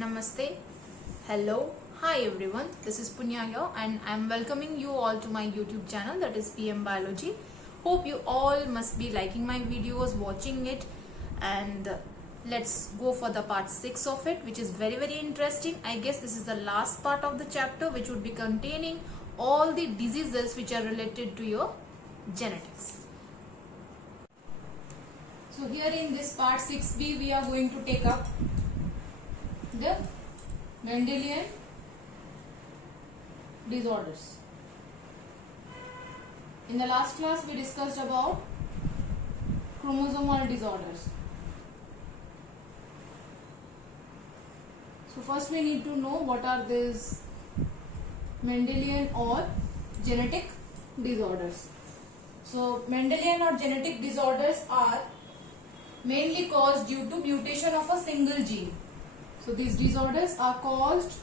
Namaste, hello, hi everyone. This is Punya here, and I'm welcoming you all to my YouTube channel, that is PM Biology. Hope you all must be liking my videos, watching it, and let's go for the part 6 of it, which is very interesting. I guess this is the last part of the chapter, which would be containing all the diseases which are related to your genetics. So here in this part 6b, we are going to take up the Mendelian disorders. In the last class we discussed about chromosomal disorders. So first we need to know what are these Mendelian or genetic disorders. So Mendelian or genetic disorders are mainly caused due to mutation of a single gene. So these disorders are caused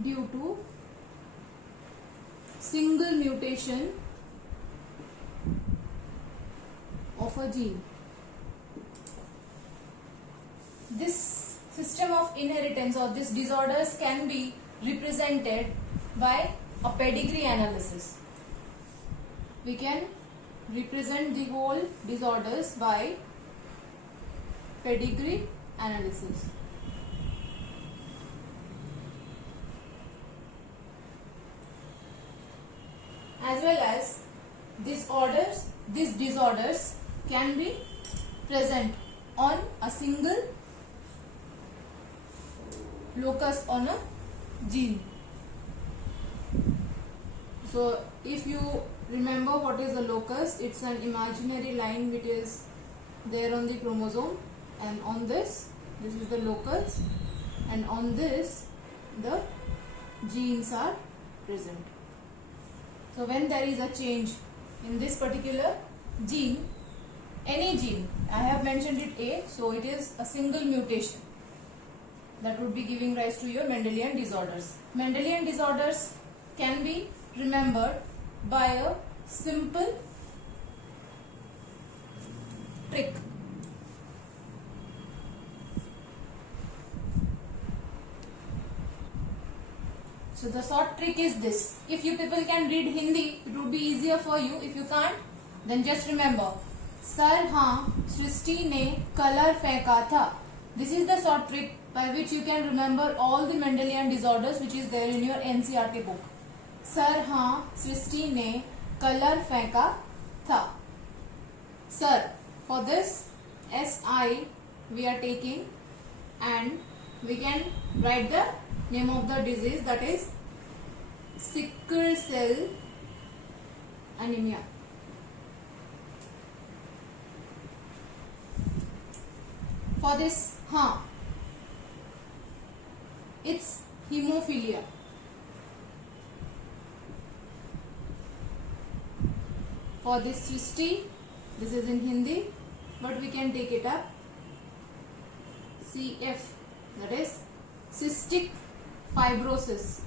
due to single mutation of a gene. This system of inheritance or these disorders can be represented by a pedigree analysis. We can represent the whole disorders by pedigree analysis. As well as these disorders can be present on a single locus on a gene. So if you remember what is a locus, it's an imaginary line which is there on the chromosome, and on this is the locus, and on this the genes are present. So when there is a change in this particular gene, any gene, I have mentioned it A, so it is a single mutation that would be giving rise to your Mendelian disorders. Mendelian disorders can be remembered by a simple trick. So the short trick is this. If you people can read Hindi, it would be easier for you. If you can't, then just remember, Sir हाँ सृष्टि ने colour फेंका था. This is the short trick by which you can remember all the Mendelian disorders which is there in your NCERT book. Sir हाँ सृष्टि ने colour फेंका था. Sir, for this SI we are taking, and we can write the name of the disease, that is sickle cell anemia. For this it's hemophilia. For this Srishti, this is in Hindi, but we can take it up CF, that is cystic fibrosis.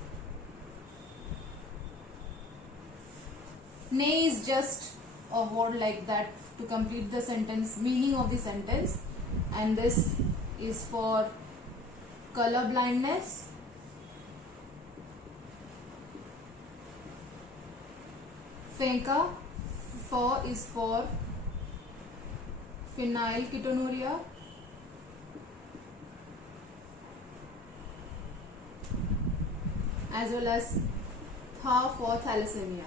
Ne is just a word like that to complete the sentence, meaning of the sentence, and this is for color blindness. Fenka, for is for phenylketonuria. As well as Tha for thalassemia.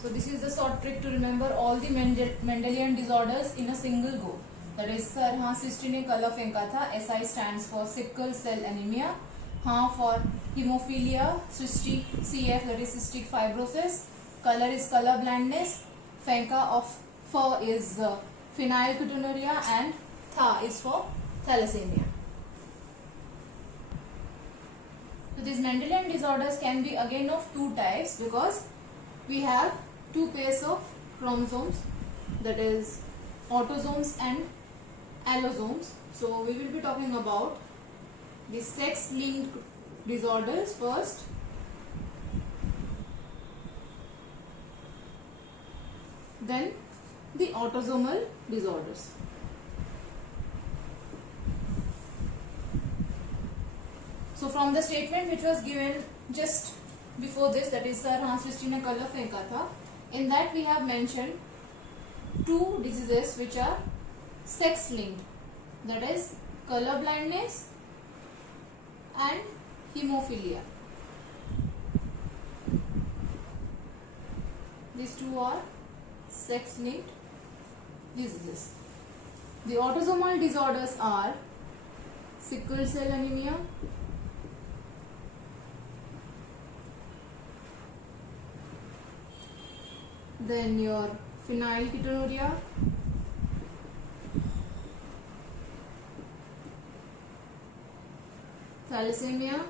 So this is the short trick to remember all the Mendelian disorders in a single go. That is, Sir हाँ सृष्टि ने colour फेंका था. SI stands for sickle cell anemia. हाँ for hemophilia. Srishti CF, that is cystic fibrosis. Color is color blindness. Fenka of for is phenylketonuria, and Tha is for thalassemia. So these Mendelian disorders can be again of two types, because we have two pairs of chromosomes, that is autosomes and allosomes. So we will be talking about the sex-linked disorders first. Then the autosomal disorders. So from the statement which was given just before this, that is Sir हाँ सृष्टि ने colour फेंका था, in that we have mentioned two diseases which are sex linked, that is color blindness and hemophilia. These two are sex linked diseases. The autosomal disorders are sickle cell anemia, then your phenylketonuria, thalassemia.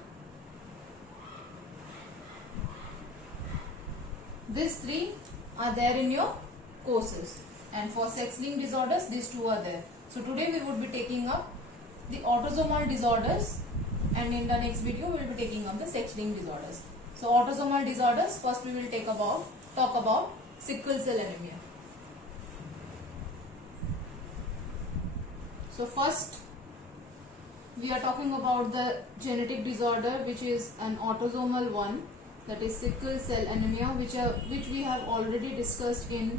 These three are there in your courses, and for sex-linked disorders these two are there. So today we would be taking up the autosomal disorders, and in the next video we will be taking up the sex-linked disorders. So autosomal disorders, first we will talk about sickle cell anemia. So first we are talking about the genetic disorder which is an autosomal one, that is sickle cell anemia, which we have already discussed in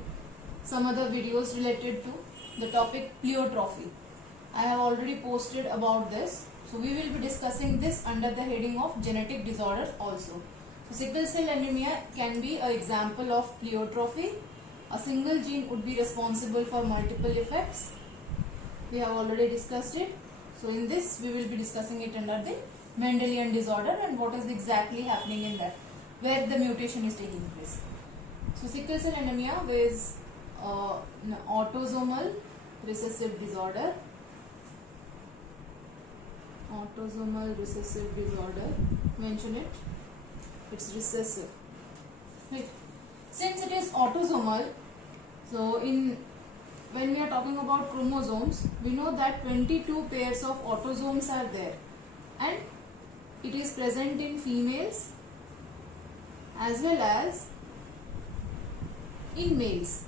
some other videos related to the topic pleiotrophy. I have already posted about this, so we will be discussing this under the heading of genetic disorders also. So sickle cell anemia can be an example of pleiotrophy. A single gene would be responsible for multiple effects. We have already discussed it. So in this we will be discussing it under the Mendelian disorder and what is exactly happening in that, where the mutation is taking place. So sickle cell anemia is an autosomal recessive disorder. Autosomal recessive disorder, mention it, it's recessive. Right. Since it is autosomal, so when we are talking about chromosomes, we know that 22 pairs of autosomes are there, and it is present in females as well as in males,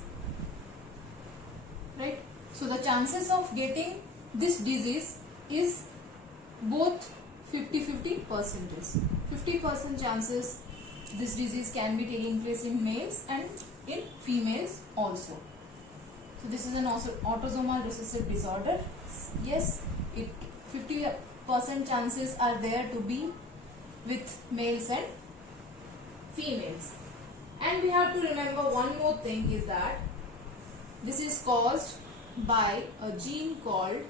right? So the chances of getting this disease is both 50-50%. 50% chances this disease can be taking place in males and in females also. So this is an autosomal recessive disorder. Yes, 50% chances are there to be with males and females. And we have to remember one more thing, is that this is caused by a gene called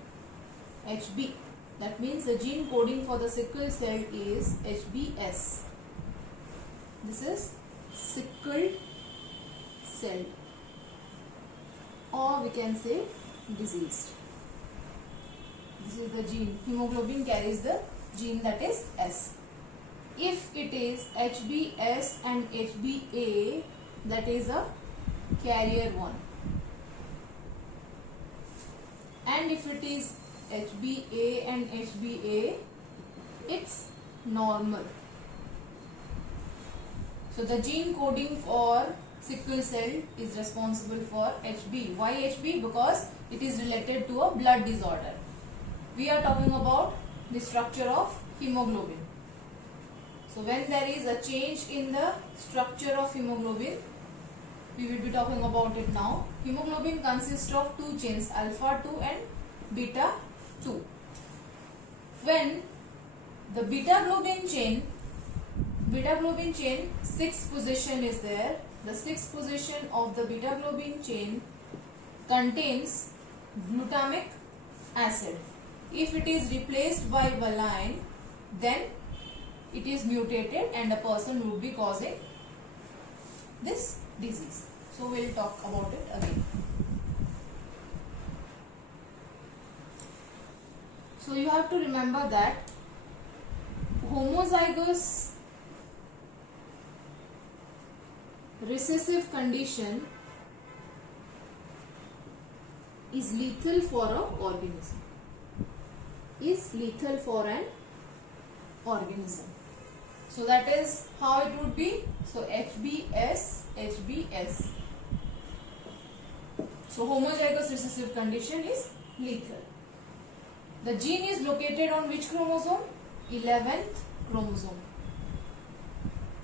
HB. That means the gene coding for the sickle cell is HBS. This is sickle cell, or we can say diseased. This is the gene. Hemoglobin carries the gene that is S. If it is HBS and HBA, that is a carrier one. And if it is HBA and HBA, it's normal. So the gene coding for sickle cell is responsible for HB. Why HB? Because it is related to a blood disorder. We are talking about the structure of hemoglobin. So when there is a change in the structure of hemoglobin, we will be talking about it now. Hemoglobin consists of two chains, alpha 2 and beta 2. When the beta globin chain 6th position is there, the 6th position of the beta globin chain contains glutamic acid. If it is replaced by valine, then it is mutated and a person would be causing this disease. So we will talk about it again. So you have to remember that homozygous recessive condition is lethal for an organism. So that is how it would be. So HBS. So homozygous recessive condition is lethal. The gene is located on which chromosome? 11th chromosome.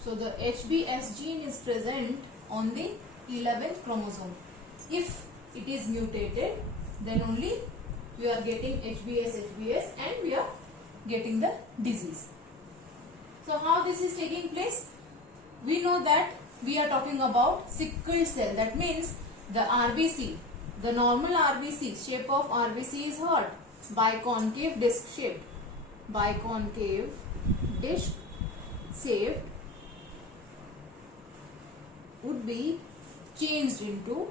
So the HBS gene is present on the 11th chromosome. If it is mutated, then only we are getting HBS and we are getting the disease. So how this is taking place? We know that we are talking about sickle cell. That means the RBC, the normal RBC, shape of RBC is what? Biconcave disc shaped. Biconcave disc shaped would be changed into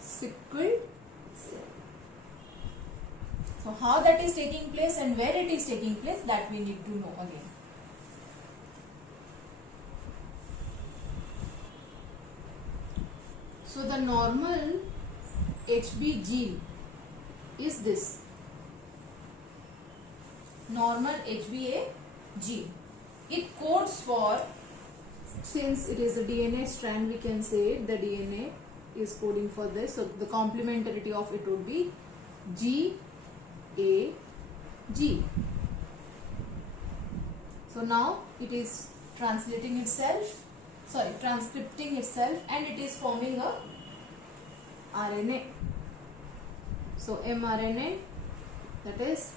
sickle cell. So how that is taking place and where it is taking place, that we need to know again. So the normal HB gene is this. Normal HBA gene. It codes for, since it is a DNA strand, we can say the DNA is coding for this. So the complementarity of it would be GAG. So now it is transcripting itself and it is forming a RNA. So mRNA, that is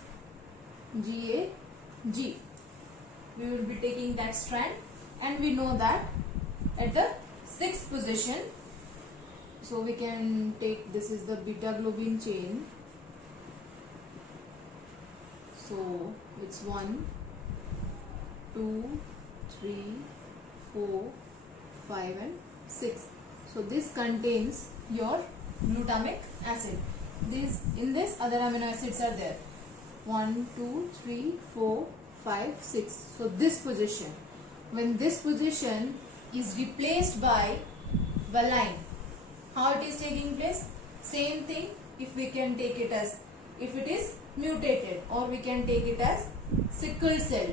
GAG. We will be taking that strand, and we know that at the 6th position, so we can take, this is the beta globin chain. So it's 1, 2, 3, 4, 5 and 6. So this contains your glutamic acid. In this other amino acids are there. 1, 2, 3, 4, 5, 6. So this position. When this position is replaced by valine, how it is taking place? Same thing, if we can take it as, if it is mutated, or we can take it as sickle cell.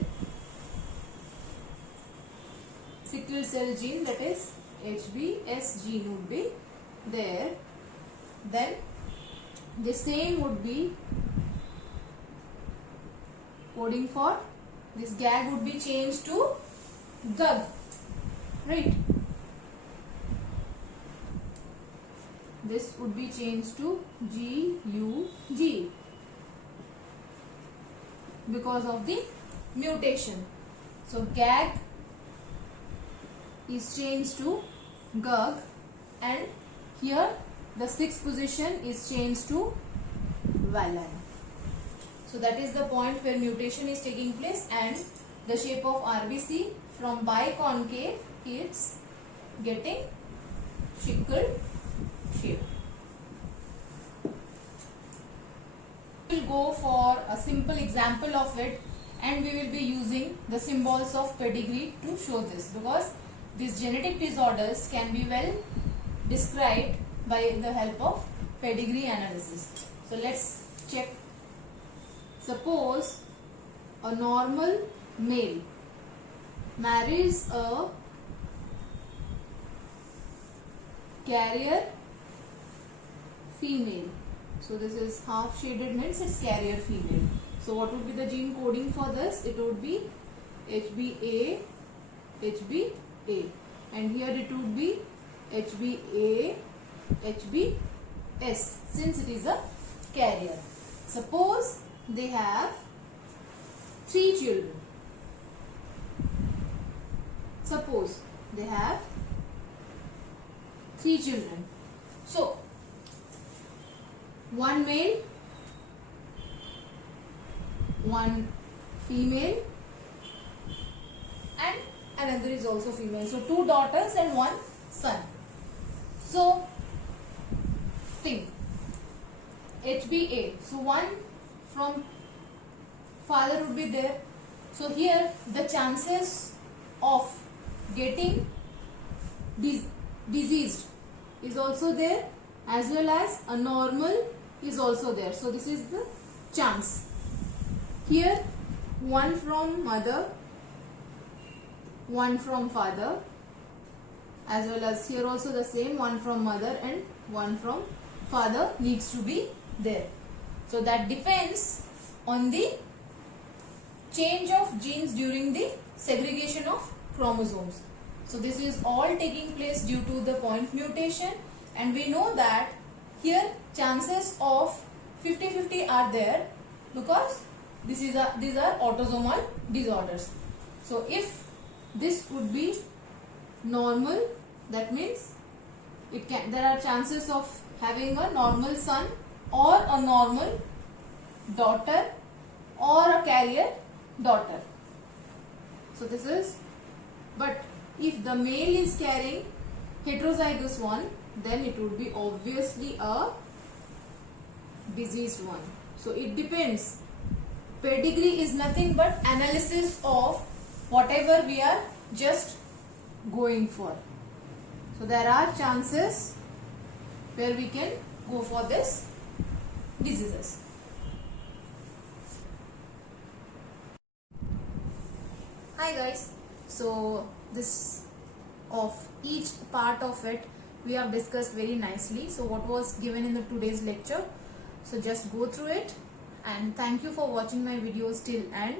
Sickle cell gene, that is HBS gene would be there. Then the same would be coding for, this GAG would be changed to GUG, right? This would be changed to GUG because of the mutation. So GAG is changed to GUG, and here the 6th position is changed to valine. So that is the point where mutation is taking place, and the shape of RBC from biconcave, it's getting sickle shape. We will go for a simple example of it, and we will be using the symbols of pedigree to show this, because these genetic disorders can be well described by the help of pedigree analysis. So let's check. Suppose a normal male marries a carrier female. So this is half shaded, means it's carrier female. So what would be the gene coding for this? It would be HBA, HBA, and here it would be HBA, HBS, since it is a carrier. Suppose they have 3 children. Suppose they have 3 children. So, one male, one female, and another is also female. So, 2 daughters and 1 son. So, think HBA. So, one from father would be there. So, here the chances of getting diseased is also there, as well as a normal is also there. So, this is the chance. Here, one from mother, one from father, as well as here also the same, one from mother and one from father needs to be there. So that depends on the change of genes during the segregation of chromosomes. So this is all taking place due to the point mutation, and we know that here chances of 50-50 are there because these are autosomal disorders. So if this would be normal, that means there are chances of having a normal son or a normal daughter or a carrier daughter. So this is, but if the male is carrying heterozygous one, then it would be obviously a diseased one. So it depends. Pedigree is nothing but analysis of whatever we are just going for. So there are chances where we can go for this diseases. Hi guys, so this of each part of it we have discussed very nicely. So what was given in the today's lecture, so just go through it, and thank you for watching my videos till end,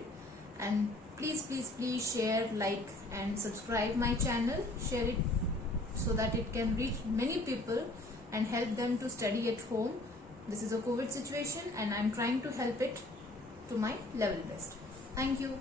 and please share, like and subscribe my channel, share it so that it can reach many people and help them to study at home. This is a COVID situation and I am trying to help it to my level best. Thank you.